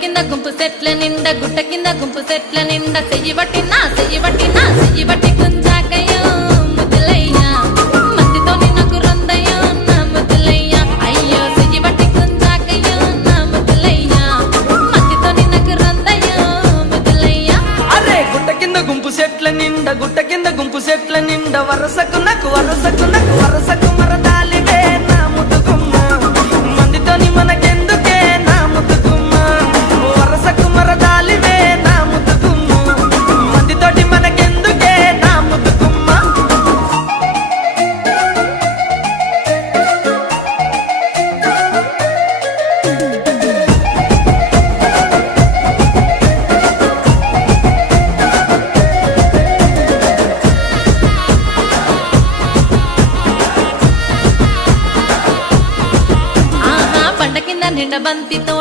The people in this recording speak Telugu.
కింద గుంపు సెట్ల నిండా గుట్ట కింద గుంపు సెట్ల నిండా చెయ్యి బట్టి గుంజాకయ్యో ముద్దులయ్యా మందితో నాకు రొందయ్యో నా ముద్దులయ్యా అయ్యో చెయ్యి బట్టి గుంజాకయ్యో నా ముద్దులయ్యా మందితో నాకు రొందయ్యో ముద్దులయ్యా. అరే గుట్ట కింద గుంపు సెట్ల నిండా వరసకు మరదాలివే నా ముద్దుగుమ్మ మందితోని మనకెందుకే నా ముద్దుగుమ్మ వరసకు మరదాలివే నా ముద్దుగుమ్మ మందితోటి మనకెందుకే నా ముద్దుగుమ్మ. ఆహా పంట కింద నిండ బంతితో